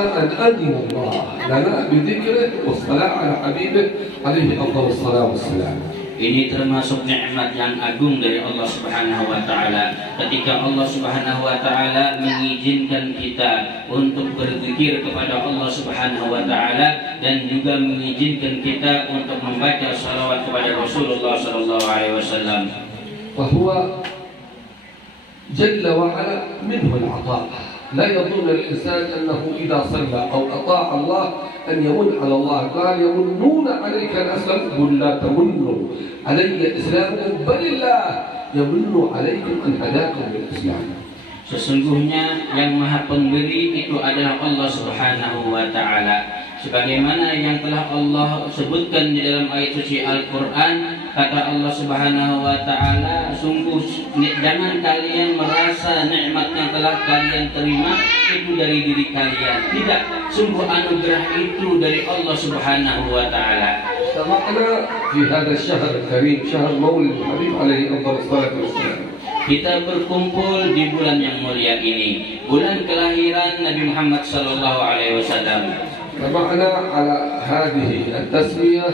أن أدعو الله لنا بذكره والصلاة على حبيبه عليه أفضل الصلاة والسلام. Ini termasuk nikmat yang agung dari Allah Subhanahu wa taala. Ketika Allah Subhanahu wa taala mengizinkan kita untuk berzikir kepada Allah Subhanahu wa taala dan juga mengizinkan kita untuk membaca salawat kepada Rasulullah sallallahu alaihi wasallam. وهو جل وعلا منه العطاء. لا يظن الإنسان أنه إذا صلى أو أطاع الله أن يمن على الله. قال يمنون عليك أن أسلموا، قل لا تمنوا علي إسلامكم بل الله يمن عليكم أن هداكم للإسلام. Sesungguhnya yang maha pemberi itu adalah Allah Subhanahu wa ta'ala. Sebagaimana yang telah Allah sebutkan di dalam ayat suci Al-Quran, kata Allah Subhanahu wa ta'ala, sungguh jangan kalian merasa nikmat yang telah kalian terima itu dari diri kalian. Tidak, sungguh anugerah itu dari Allah Subhanahu wa ta'ala. اجتمعنا في هذا الشهر الكريم شهر مولد الحبيب عليه أفضل الصلاة والسلام. Kita berkumpul di bulan yang mulia ini, bulan kelahiran Nabi Muhammad sallallahu alaihi wasallam. اجتمعنا على هذه التسمية.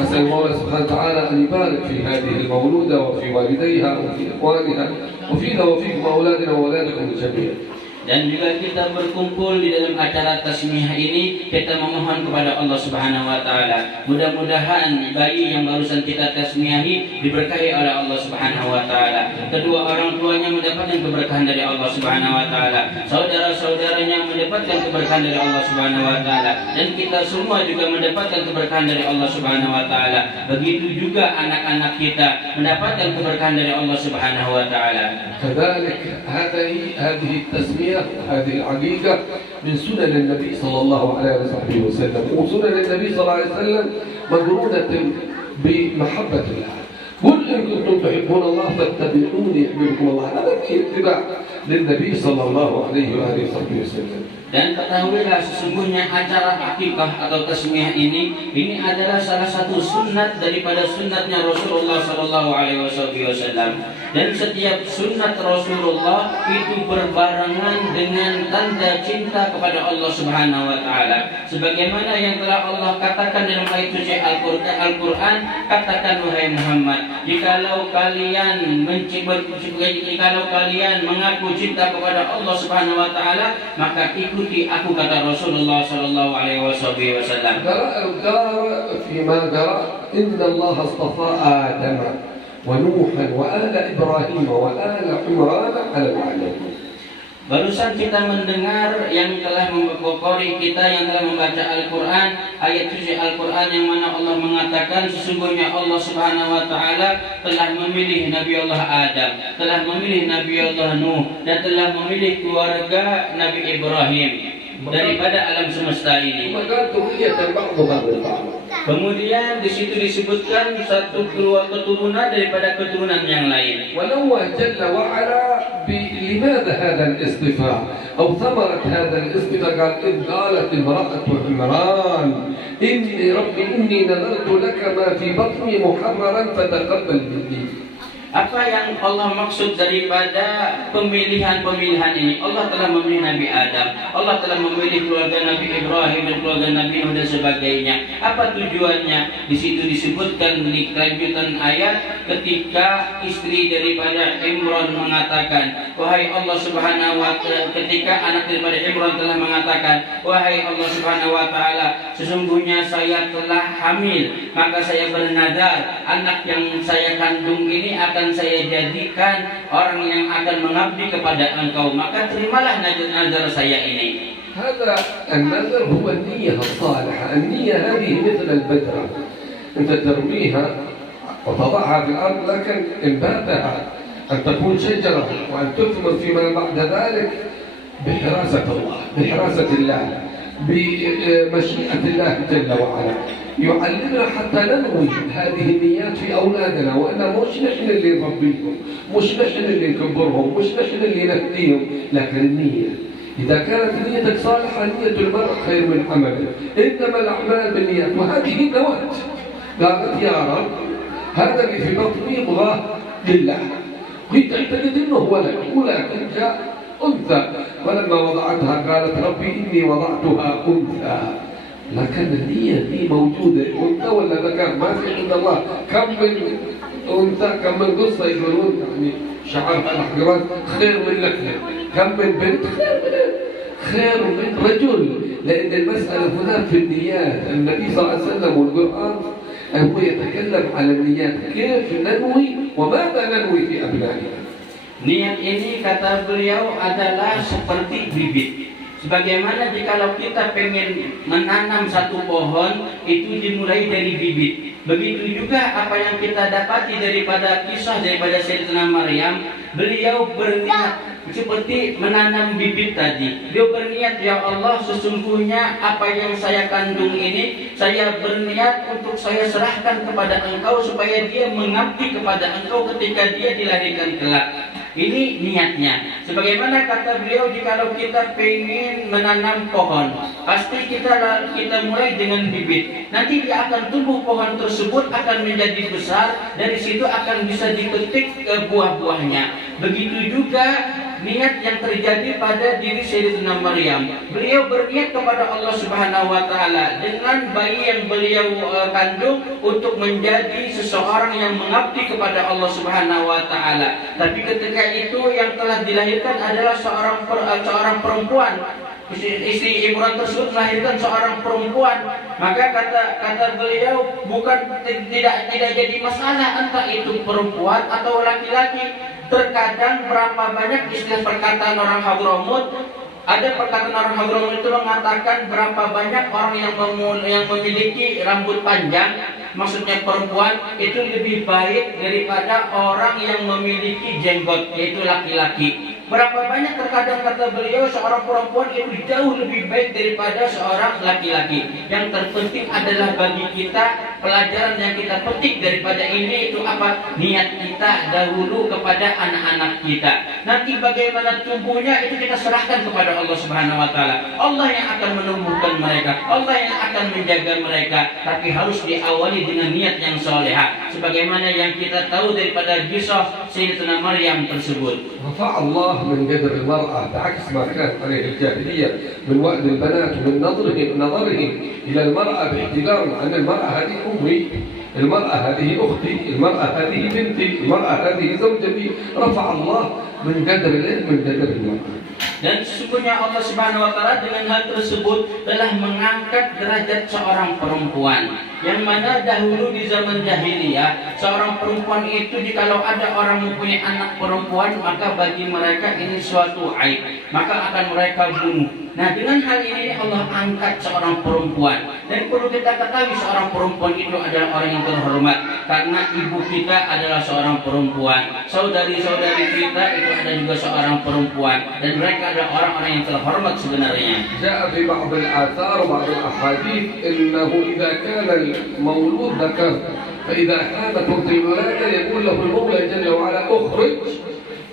نسأل الله سبحانه وتعالى أن يبارك في هذه المولودة وفي والديها وفي إخوانها وفينا وفيكم أولادنا وأولادكم جميعا. Dan juga kita berkumpul di dalam acara tasmiyah ini, kita memohon kepada Allah Subhanahu wa taala, mudah-mudahan bayi yang barusan kita tasmiyahi diberkahi oleh Allah Subhanahu wa taala. Kedua orang tuanya mendapatkan keberkahan dari Allah Subhanahu wa taala. Saudara-saudaranya mendapatkan keberkahan dari Allah Subhanahu wa taala, dan kita semua juga mendapatkan keberkahan dari Allah Subhanahu wa taala. Begitu juga anak-anak kita mendapatkan keberkahan dari Allah Subhanahu wa taala. كذلك هذه التسمية هذه العقيدة من سنن النبي صلى الله عليه وسلم. وسنن النبي صلى الله عليه وسلم مقرونة بمحبة الله. قل إن كنتم تحبون الله فاتبعوني يحببكم الله. هذا اتباع للنبي صلى الله عليه وآله وسلم. Dan ketahuilah sesungguhnya acara akikah atau tasmiyah ini adalah salah satu sunnat daripada sunnatnya Rasulullah sallallahu alaihi wasallam. Dan setiap sunnat Rasulullah itu berbarengan dengan tanda cinta kepada Allah Subhanahu wa taala. Sebagaimana yang telah Allah katakan dalam ayat suci Al-Qur'an, katakan wahai Muhammad, jikalau kalian mengaku cinta kepada Allah Subhanahu wa taala, maka ikuti aku, kata Rasulullah sallallahu alaihi wasallam. فيما جرى إن الله اصطفى آدم ونوحا وآل إبراهيم وآل عمران على العالمين. Barusan kita mendengar yang telah membekori kita, yang telah membaca Al-Quran, ayat suci Al-Quran yang mana Allah mengatakan sesungguhnya Allah Subhanahu wa ta'ala telah memilih Nabi Allah Adam, telah memilih Nabi Allah Nuh, dan telah memilih keluarga Nabi Ibrahim daripada alam semesta ini. Kemudian di situ disebutkan satu keturunan daripada keturunan yang lain. ونوه جل وعلا لماذا هذا الاصطفاء أو ثمرة هذا الاصطفاء. قال إذ قالت امرأة عمران إني نذرت لك ما في بطني محررا فتقبل مني. Apa yang Allah maksud daripada pemilihan ini? Allah telah memilih Nabi Adam, Allah telah memilih keluarga Nabi Ibrahim dan keluarga Nabi Nuh dan sebagainya. Apa tujuannya? Di situ disebutkan di kelanjutan ayat ketika istri daripada Imran mengatakan, wahai Allah Subhanahu wa ta'ala, ketika anak daripada Imran telah mengatakan, wahai Allah Subhanahu wa ta'ala, sesungguhnya saya telah hamil, maka saya bernazar anak yang saya kandung ini akan saya jadikan orang yang akan mengabdi kepada engkau, maka terimalah nazar saya ini. هذا النذر هو النية الصالحة. النية هذه مثل البذرة، أنت ترميها وتضعها في الأرض، لكن إنباتها أن تكون شجرة وأن تثمر فيما بعد ذلك بحراسة الله، بحراسة الله، بمشيئة الله جل وعلا. يعلمنا حتى ننوي هذه النيات في أولادنا، وأن مش نحن اللي نربيهم، مش نحن اللي نكبرهم، مش نحن اللي نهديهم، لكن النية. إذا كانت نيتك صالحة نية المرء خير من عمله، إنما الأعمال بالنيات. وهذه النواة قالت يا رب هذا اللي في بطني يبغاه لله، وهي تعتقد إنه ولد، ولكن جاء أنثى ولما وضعتها قالت ربي إني وضعتها أنثى. لكن النية دي موجودة، أنثى ولا ذكر ما في عند الله. كم من أنثى كم من قصة يقولون يعني شعرها الأحجرات خير من لكنة، كم من بنت خير من رجل. لأن المسألة هنا في النيات. النبي صلى الله عليه وسلم والقرآن هو يتكلم على النيات، كيف ننوي وماذا ننوي في أبنائنا. Niat ini kata beliau adalah seperti bibit. Sebagaimana jikalau kita pengen menanam satu pohon, itu dimulai dari bibit. Begitu juga apa yang kita dapati daripada kisah daripada Sayyidatina Maryam, beliau berniat seperti menanam bibit tadi. Dia berniat, ya Allah, sesungguhnya apa yang saya kandung ini, saya berniat untuk saya serahkan kepada Engkau supaya dia mengabdi kepada Engkau ketika dia dilahirkan kelak. Ini niatnya. Sebagaimana kata beliau, jikalau kita pengen menanam pohon, pasti kita mulai dengan bibit. Nanti dia akan tumbuh, pohon tersebut akan menjadi besar, dari situ akan bisa dipetik buah-buahnya. Begitu juga niat yang terjadi pada diri Sayyidatina Maryam. Beliau berniat kepada Allah Subhanahu wa taala dengan bayi yang beliau kandung untuk menjadi seseorang yang mengabdi kepada Allah Subhanahu wa taala. Tapi ketika itu yang telah dilahirkan adalah seorang perempuan. Istri Imran tersebut melahirkan seorang perempuan. Maka kata beliau, bukan tidak jadi masalah entah itu perempuan atau laki-laki. Terkadang berapa banyak istilah perkataan orang Hadramut. Ada perkataan orang Hadramut itu mengatakan berapa banyak orang yang memiliki rambut panjang, maksudnya perempuan, itu lebih baik daripada orang yang memiliki jenggot, yaitu laki-laki. Berapa banyak terkadang kata beliau seorang perempuan itu jauh lebih baik daripada seorang laki-laki. Yang terpenting adalah bagi kita, pelajaran yang kita petik daripada ini itu apa? Niat kita dahulu kepada anak-anak kita. Nanti bagaimana tumbuhnya itu kita serahkan kepada Allah Subhanahu wa taala. Allah yang akan menumbuhkan mereka, Allah yang akan menjaga mereka, tapi harus diawali dengan niat yang salehah. Sebagaimana yang kita tahu daripada kisah Sayyidatina Maryam tersebut. رفع الله من قدر المرأة بعكس ما كانت عليه الجاهلية من وأد البنات ومن نظرهم إلى المرأة باعتبار أن المرأة هذه أمي، المرأة هذه أختي، المرأة هذه بنتي، المرأة هذه زوجتي. رفع الله من قدر المرأة. Dan sesungguhnya Allah Subhanahu wa taala dengan hal tersebut telah mengangkat derajat seorang perempuan, yang mana dahulu di zaman jahiliyah seorang perempuan itu jikalau ada orang mempunyai anak perempuan, maka bagi mereka ini suatu aib, maka akan mereka bunuh. Nah, dengan hal ini Allah angkat seorang perempuan, dan perlu kita ketahui seorang perempuan itu adalah orang yang terhormat karena ibu kita adalah seorang perempuan, saudari-saudari kita itu ada juga seorang perempuan, dan mereka adalah orang-orang yang terhormat sebenarnya. جاء في بعض الآثار وبعض الأحاديث إنه إذا كان المولود ذكر فإذا كانت وقت الولادة يقول له المولى جل وعلا أخرج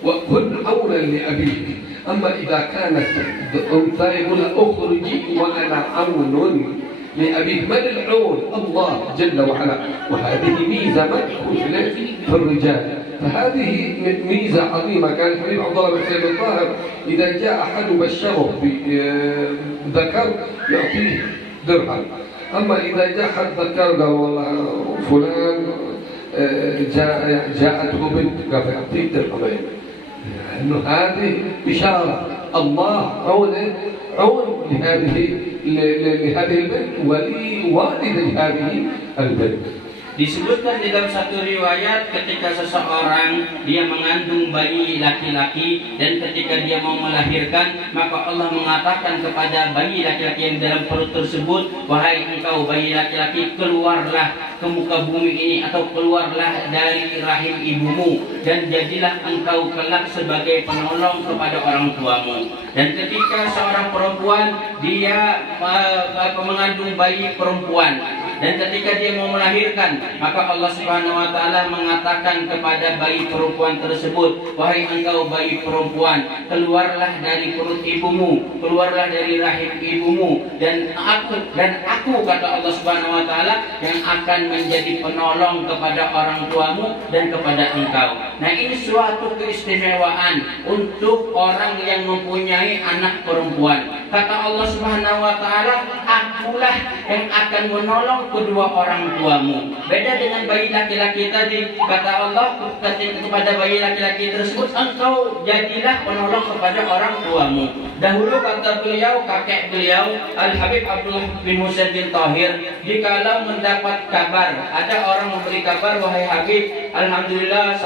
وكن عونا لأبيك. أما إذا كانت أنثى يقول أخرجي وأنا عون لأبيك. من العون؟ الله جل وعلا. وهذه ميزة مدخل في الرجال، فهذه ميزة عظيمة. كان الحبيب عبد الله بن سعيد الطاهر إذا جاء أحد بشره بذكر يعطيه درهم. أما إذا جاء حد ذكر قال والله فلان جاءته بنت قال يعطيه درهمين. إنه هذه بشارة الله عون لهذه البنت ولوالد هذه البنت. Disebutkan di dalam satu riwayat ketika seseorang dia mengandung bayi laki-laki dan ketika dia mau melahirkan, maka Allah mengatakan kepada bayi laki-laki yang dalam perut tersebut, wahai engkau bayi laki-laki, keluarlah ke muka bumi ini atau keluarlah dari rahim ibumu dan jadilah engkau kelak sebagai penolong kepada orang tuamu. Dan ketika seorang perempuan dia mengandung bayi perempuan, Dan ketika dia mau melahirkan, maka Allah Subhanahu wa taala mengatakan kepada bayi perempuan tersebut, "Wahai engkau bayi perempuan, keluarlah dari perut ibumu, keluarlah dari rahim ibumu, dan aku kata Allah Subhanahu wa taala yang akan menjadi penolong kepada orang tuamu dan kepada engkau." Nah, ini suatu keistimewaan untuk orang yang mempunyai anak perempuan. Kata Allah Subhanahu wa taala, "Akulah yang akan menolong kedua orang tuamu." Beda dengan bayi laki-laki tadi, kata Allah kepada bayi laki-laki tersebut, "Engkau jadilah penolong kepada orang tuamu." Dahulu kata beliau, kakek beliau Al-Habib Abdullah bin Husain bin Tahir, jikalau mendapat kabar, ada orang memberi kabar, "Wahai Habib, alhamdulillah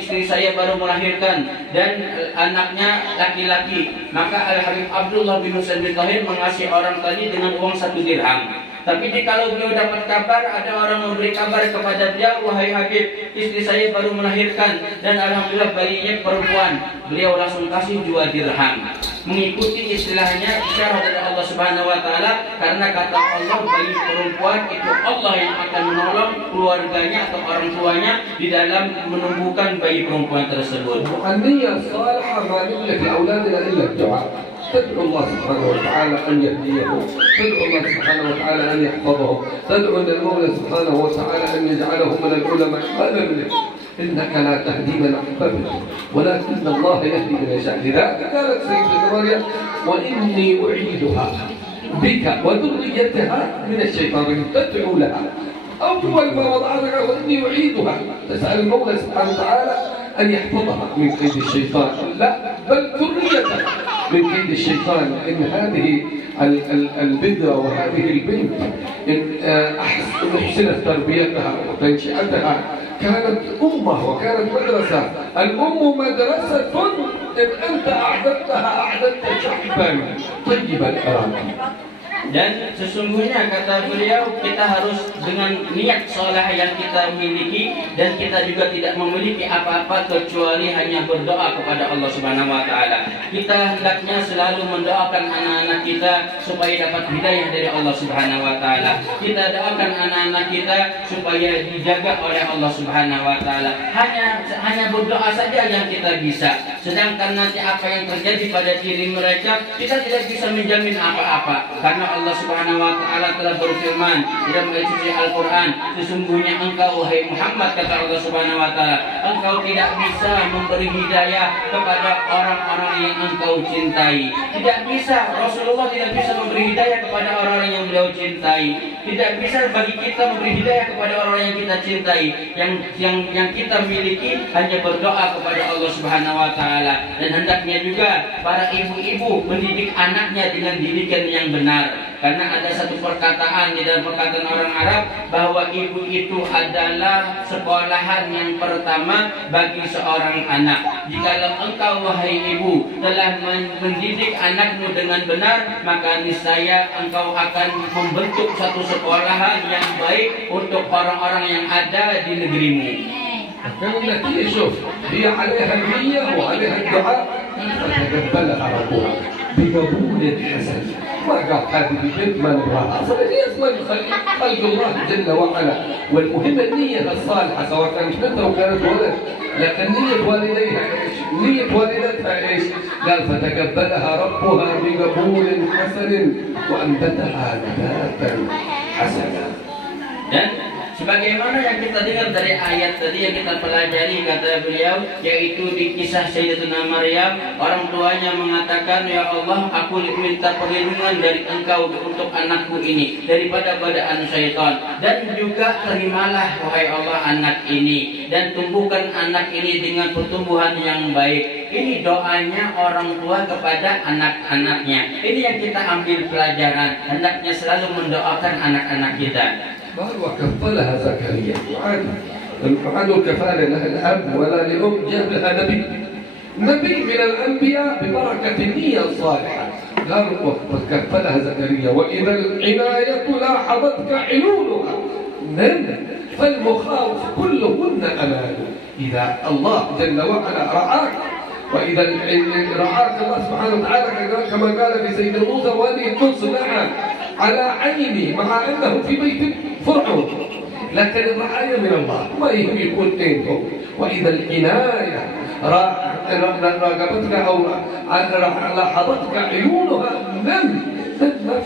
istri saya baru melahirkan dan anaknya laki-laki," maka Al-Habib Abdullah bin Husain bin Tahir mengasih orang tadi dengan uang 1 dirham. Tapi kalau beliau dapat kabar, ada orang memberi kabar kepada dia, "Wahai Habib, istri saya baru melahirkan dan alhamdulillah bayinya perempuan," beliau langsung kasih 2 dirham. Mengikuti istilahnya isyarat dari Allah Subhanahu wa taala, karena kata Allah bayi perempuan itu Allah yang akan menolong keluarganya atau orang tuanya di dalam menumbuhkan bayi perempuan tersebut. النية الصالحة ما نملك لأولادنا إلا الدعاء. تدعو الله سبحانه وتعالى أن يهديهم، تدعو الله سبحانه وتعالى أن يحفظهم، تدعو أن المولى سبحانه وتعالى أن يجعلهم من العلماء. هذا منك، إنك لا تهدي من أحببت ولكن الله يهدي من يشاء. لذلك قالت سيدة مريم: "وإني أعيدها بك وذريتها من الشيطان الرجيم." تدعو لها أول ما وضعتها وإني أعيدها، تسأل المولى سبحانه وتعالى أن يحفظها من كيد الشيطان، لا بل ذريتها من كيد الشيطان. إن هذه البذرة وهذه البنت إن أحسنت تربيتها وتنشئتها كانت أمة وكانت مدرسة. الأم مدرسة إن أنت أعددتها أعددت شعبا طيب الإرادة. Dan sesungguhnya kata beliau, kita harus dengan niat saleh yang kita miliki, dan kita juga tidak memiliki apa-apa kecuali hanya berdoa kepada Allah Subhanahu wa taala. Kita hendaknya selalu mendoakan anak-anak kita supaya dapat hidayah dari Allah Subhanahu wa taala. Kita doakan anak-anak kita supaya dijaga oleh Allah Subhanahu wa taala. Hanya berdoa saja yang kita bisa. Sedangkan nanti apa yang terjadi pada diri mereka, kita tidak bisa menjamin apa-apa. Karena Allah Subhanahu wa taala telah berfirman dalam ayat suci Al-Qur'an, "Sesungguhnya engkau wahai Muhammad," kata Allah Subhanahu wa taala, "engkau tidak bisa memberi hidayah kepada orang-orang yang engkau cintai." Tidak bisa, Rasulullah tidak bisa memberi hidayah kepada orang-orang yang beliau cintai. Tidak bisa bagi kita memberi hidayah kepada orang yang kita cintai. Yang kita miliki hanya berdoa kepada Allah Subhanahu wa taala. Dan hendaknya juga para ibu-ibu mendidik anaknya dengan didikan yang benar. Karena ada satu perkataan di dalam perkataan orang Arab bahwa ibu itu adalah sekolahan yang pertama bagi seorang anak. Jikalau engkau wahai ibu telah mendidik anakmu dengan benar, maka niscaya engkau akan membentuk satu sekolahan yang baik untuk orang-orang yang ada di negerimu. النتيجة شوف هي عليها النية وعليها الدعاء فتقبلها ربها بقبول حسن. ما قال هذه بنت ما نبغاها، اصلا هي اسمها خلق الله جل وعلا. والمهم النية الصالحة سواء كانت بنت او كانت ولد، لكن نية والديها ايش؟ نية والدتها ايش؟ قال فتقبلها ربها بقبول حسن وانبتها نباتا حسنا. Dan sebagaimana yang kita dengar dari ayat tadi yang kita pelajari, kata beliau, yaitu di kisah Sayyidatuna Maryam, orang tuanya mengatakan, "Ya Allah, aku minta perlindungan dari engkau untuk anakku ini daripada godaan syaitan, dan juga terimalah wahai Allah anak ini, dan tumbuhkan anak ini dengan pertumbuhan yang baik." Ini doanya orang tua kepada anak-anaknya. Ini yang kita ambil pelajaran, hendaknya selalu mendoakan anak-anak kita. وكفلها زكريا عاد الكفالة لا الأب ولا لأم، جاب لها نبي من الأنبياء ببركة النية الصالحة. قال وكفلها زكريا وإذا العناية لاحظتك عيونها فالمخاوف كلهن أمان. إذا الله جل وعلا رعاك، وإذا رعاك الله سبحانه وتعالى كما قال في سيدنا موسى: "وأن تصنع على عيني مع أنه في بيت فرعون، لكن الرعاية من الله ما يكون عندهم. وإذا العناية راقبتك أو لاحظتك عيونها ما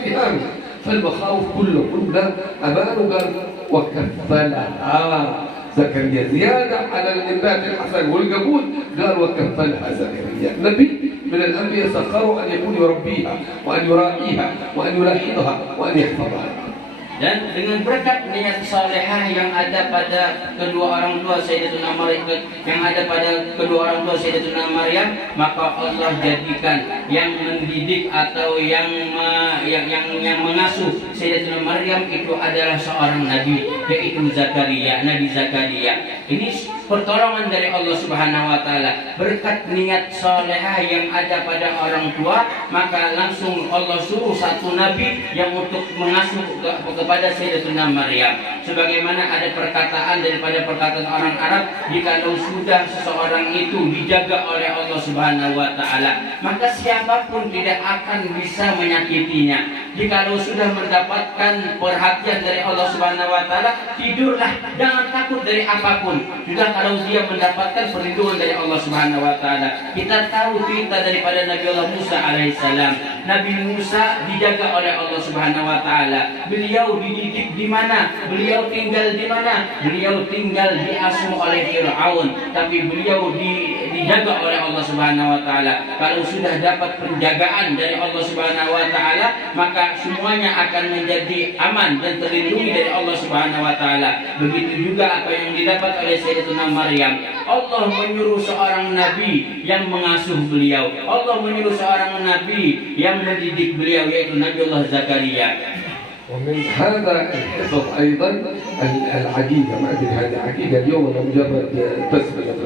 في هم. فالمخاوف كلها أمان. قال وكفلها زكريا، زيادة على الإنبات الحسن والقبول، قال وكفلها زكريا. نبي من الأنبياء سخروا أن يكون يربيها وأن يراعيها وأن يلاحظها وأن يحفظها. Dan dengan berkat niat salehah yang ada pada kedua orang tua Sayyidatuna Maryam, maka Allah jadikan yang mendidik atau yang mengasuh Sayyidatuna Maryam itu adalah seorang nabi, yaitu Nabi Zakaria. Ini pertolongan dari Allah Subhanahu wa taala. Berkat niat salehah yang ada pada orang tua, maka langsung Allah suruh satu nabi yang untuk mengasuh kepada Sayyidatuna Maryam. Sebagaimana ada perkataan daripada perkataan orang Arab, jikalau sudah seseorang itu dijaga oleh Allah Subhanahu wa taala, maka siapapun tidak akan bisa menyakitinya. Jikalau sudah mendapatkan perhatian dari Allah Subhanahu wa taala, tidurlah, jangan takut dari apapun. Sudah kalau dia mendapatkan perlindungan dari Allah Subhanahu wa taala. Kita tahu cerita daripada Nabi Allah Musa alaihissalam. Nabi Musa dijaga oleh Allah Subhanahu wa taala. Beliau dididik di mana? Beliau tinggal di mana? Beliau tinggal diasuh oleh Fir'aun, tapi beliau dijaga oleh Allah Subhanahu wa taala. Kalau sudah dapat penjagaan dari Allah Subhanahu wa taala, maka semuanya akan menjadi aman dan terlindungi dari Allah Subhanahu wa taala. Begitu juga apa yang didapat oleh Sayyidatuna Maryam. Allah menyuruh seorang nabi yang mengasuh beliau. Allah menyuruh seorang nabi yang mendidik beliau, yaitu Nabiullah Zakaria. ومن هذا الحفظ أيضا العقيدة. ما أدري هذه عقيدة اليوم ولا مجرد تسمية.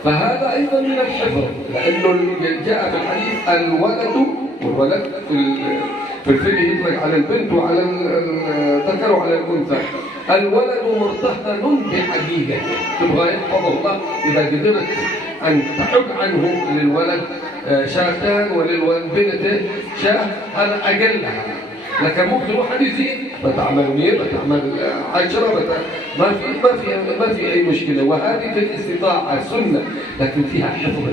فهذا أيضا من الحفظ، لأنه جاء في الحديث الولد، والولد في الفقه يطلق على البنت وعلى الذكر وعلى الأنثى. الولد مرتهن بحقيقة، تبغى يحفظه الله. إذا قدرت أن تحق عنه للولد شاتان وللبنت شاة، هذا أقلها. لكن ممكن واحد يزيد، بتعمل 100 بتعمل 10 ما في أي مشكلة. وهذه في الاستطاعة سنة، لكن فيها حفظ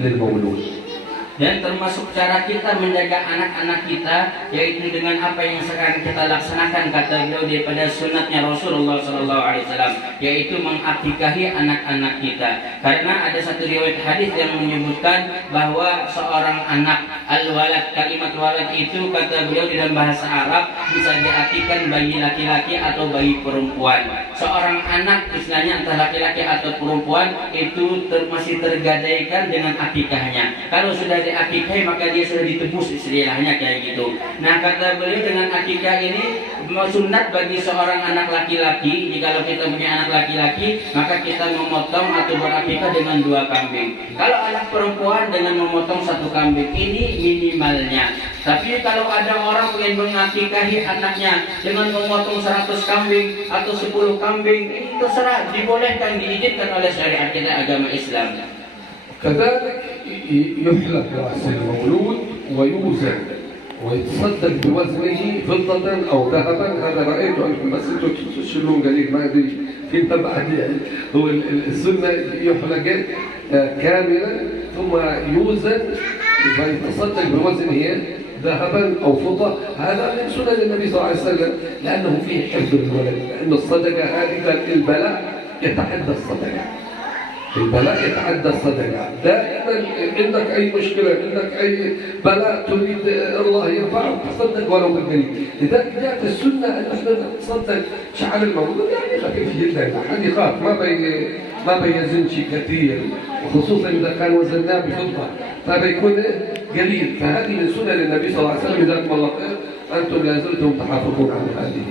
للمولود. Dan termasuk cara kita menjaga anak-anak kita, yaitu dengan apa yang sekarang kita laksanakan, kata beliau, daripada sunatnya Rasulullah SAW, yaitu mengakikahi anak-anak kita. Karena ada satu riwayat hadis yang menyebutkan bahwa seorang anak, al-walad, kalimat walad itu kata beliau di dalam bahasa Arab bisa diartikan bayi laki-laki atau bayi perempuan. Seorang anak istilahnya entah laki-laki atau perempuan itu masih tergadaikan dengan akikahnya. Kalau sudah diakikah maka dia sudah ditebus, istilahnya kayak gitu. Nah, kata beliau dengan akikah ini sunat bagi seorang anak laki-laki. Jika kita punya anak laki-laki, maka kita memotong atau berakikah dengan 2 kambing. Kalau anak perempuan dengan memotong 1 kambing, ini minimalnya. Tapi kalau ada orang ingin mengakikahi anaknya dengan memotong 100 kambing atau 10 kambing, ini terserah, dibolehkan, diizinkan oleh syariat kita, agama Islam. كذلك يحلق رأس المولود ويوزن ويتصدق بوزنه فضة أو ذهبا. هذا رأيته أنا في المسجد تشيلون قليل، ما أدري كيف بعد. هو السنة يحلق كاملا ثم يوزن فيتصدق بوزنه ذهبا أو فضة. هذا من سنن النبي صلى الله عليه وسلم، لأنه فيه حفظ الولد. لأن الصدقة هذه البلاء يتعدى الصدقة. البلاء يتعدى الصدقة. دائما عندك أي مشكلة، عندك أي بلاء تريد الله يرفعه، تصدق ولو بالقليل. لذلك جاءت السنة أن احنا نتصدق شعر المولود، يعني خفيف جدا، أحد يخاف ما بيزنش كثير، وخصوصا إذا كان وزناه بفضة فبيكون قليل. فهذه من سنن النبي صلى الله عليه وسلم. جزاكم الله خير، أنتم لا زلتم تحافظون على هذه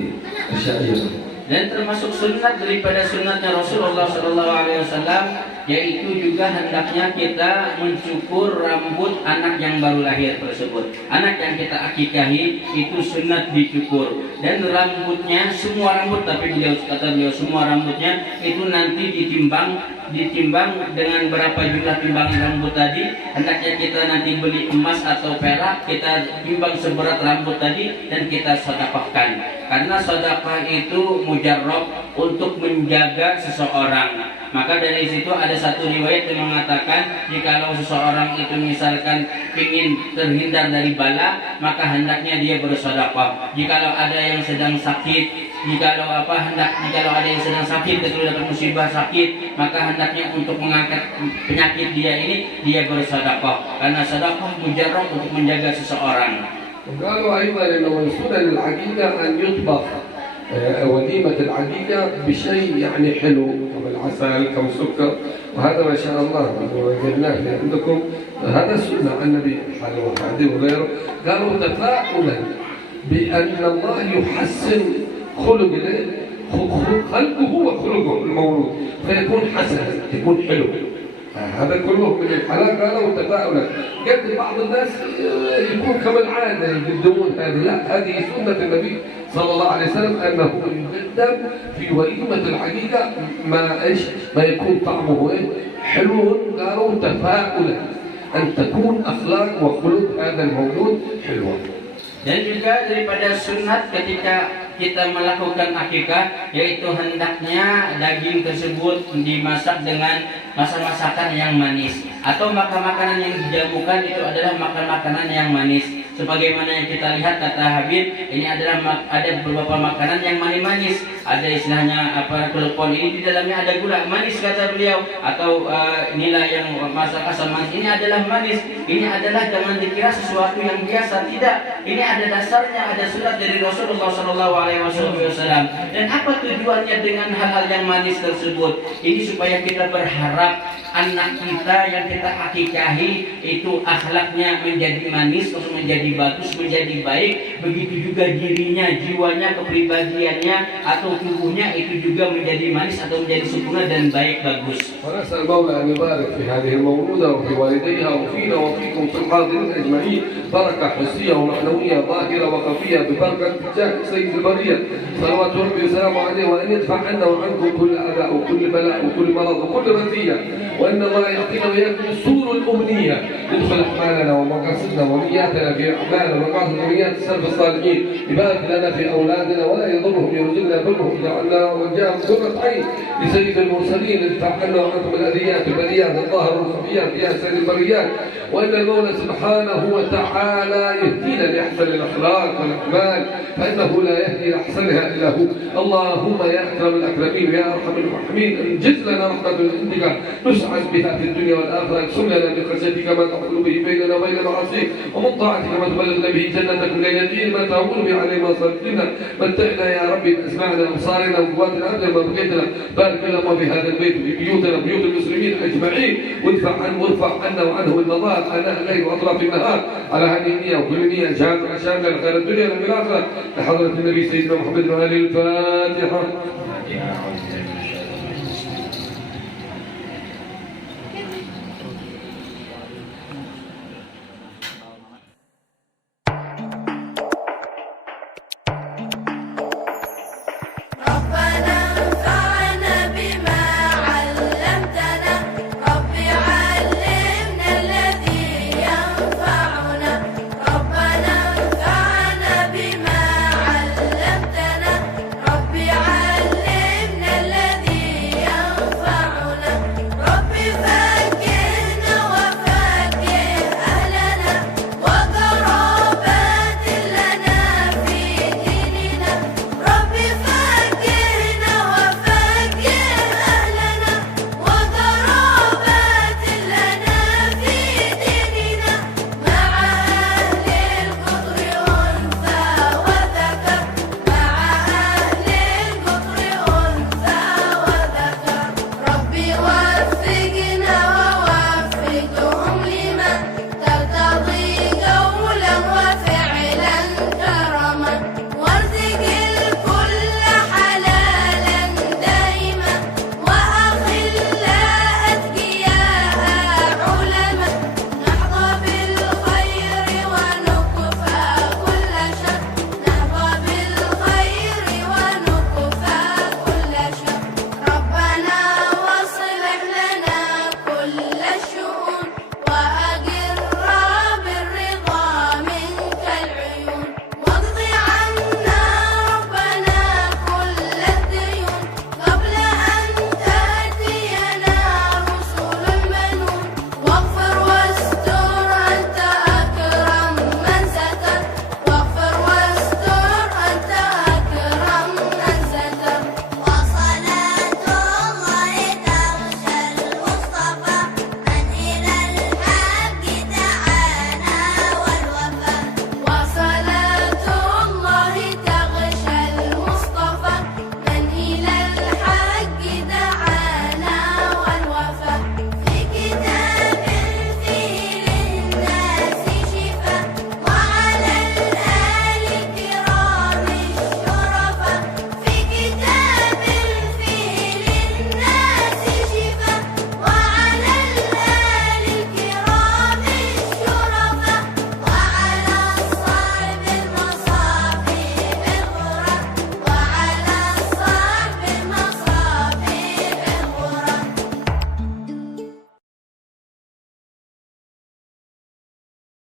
الشعيرة. Dan termasuk sunat daripada sunatnya Rasulullah SAW, yaitu juga hendaknya kita mencukur rambut anak yang baru lahir tersebut. Anak yang kita akikahi itu sunat dicukur. Dan rambutnya, semua rambut, tapi kata beliau semua rambutnya itu nanti ditimbang ditimbang dengan berapa jumlah timbangan rambut tadi. Hendaknya kita nanti beli emas atau perak, kita timbang seberat rambut tadi dan kita sedekahkan. Karena sedekah itu mujarrab untuk menjaga seseorang. Maka dari situ ada satu riwayat yang mengatakan jikalau seseorang itu misalkan ingin terhindar dari bala, maka hendaknya dia bersedekah. Jikalau ada yang sedang sakit, jikalau ada yang sedang sakit atau dapat musibah sakit, maka hendaknya untuk mengangkat penyakit dia ini dia bersedekah. Karena sedekah mujarrab untuk menjaga seseorang. وقالوا أيضا أنه من سنن العقيدة أن يطبخ وليمة العقيدة بشيء يعني حلو كالعسل كم سكر، وهذا ما شاء الله وجدناه عندكم هذا سنة النبي صلى الله عليه وغيره. قالوا تفاؤلا بأن الله يحسن خلقه وخلقه المولود فيكون حسنا يكون حلو. هذا كله من الحلال. قالوا تفاؤلا. قد بعض الناس يكون كما العادة يقدمون هذه، لا، هذه سنة النبي صلى الله عليه وسلم أنه يقدم في وليمة العقيقة ما يكون طعمه حلو. قالوا تفاؤلا أن تكون أخلاق وخلق هذا المولود حلوة. Dan juga daripada sunat ketika kita melakukan akikah, yaitu hendaknya daging tersebut dimasak dengan masakan yang manis, atau makanan yang dijamukan itu adalah makanan yang manis. Sebagaimana yang kita lihat kata Habib, ini adalah ada beberapa makanan yang manis-manis. Ada istilahnya telepon ini di dalamnya ada gula manis kata beliau, atau nilai yang masak asam manis ini adalah manis. Ini adalah jangan dikira sesuatu yang biasa, tidak. Ini ada dasarnya, ada sunnah dari Rasulullah SAW. Dan apa tujuannya dengan hal-hal yang manis tersebut? Ini supaya kita berharap anak kita yang kita akikahi itu akhlaknya menjadi manis, terus menjadi bagus, menjadi baik. Begitu juga dirinya, jiwanya, kepribadiannya atau tubuhnya itu juga menjadi manis atau menjadi sempurna dan baik bagus. ونسأل المولى أن يبارك في هذه المولودة وفي والديها وفينا وفيكم في الحاضرين أجمعين بركة حسية ومعنوية ظاهرة وخفية ببركة جاه سيد البرية صلوات ربي وسلامه عليه، وأن يدفع عنا وعنكم كل أذى وكل بلاء وكل مرض وكل رزية، وأن الله يعطينا وإياكم السور الأمنية يدخل أحمالنا ومقاصدنا ونياتنا في أعمالنا ومقاصد ونيات السلف الصالحين، يبارك لنا في أولادنا ولا يضرهم يرزقنا برهم جعلنا وجاهم قرة عين لسيد المرسلين ادفع عنا وعنكم الأذيات البليات الظاهر والخفيات يا سيد البريات، وأن المولى سبحانه وتعالى يهدينا لأحسن الأخلاق والأعمال فإنه لا يهدي لأحسنها إلا هو. اللهم يا أكرم الأكرمين ويا أرحم الراحمين انجز لنا رحمة من عندك نسعد بها في الدنيا والآخرة، اقسم لنا من خشيتك ما تحول به بيننا وبين معاصيك، ومن طاعتك ما تبلغنا به جنتك، من اليقين ما تهون به علينا مصائب الدنيا. متعنا يا ربي بأسماعنا وأبصارنا وقواتنا أبدا ما بقيتنا. بارك لنا في هذا البيت وفي بيوتنا بيوت المسلمين أجمعين، وارفع عنا وعنهم المضار آناء الليل وأطراف النهار على هذه النية وكل نية شاملة لخير الدنيا والآخرة لحضرة النبي سيدنا محمد وآله. الفاتحة.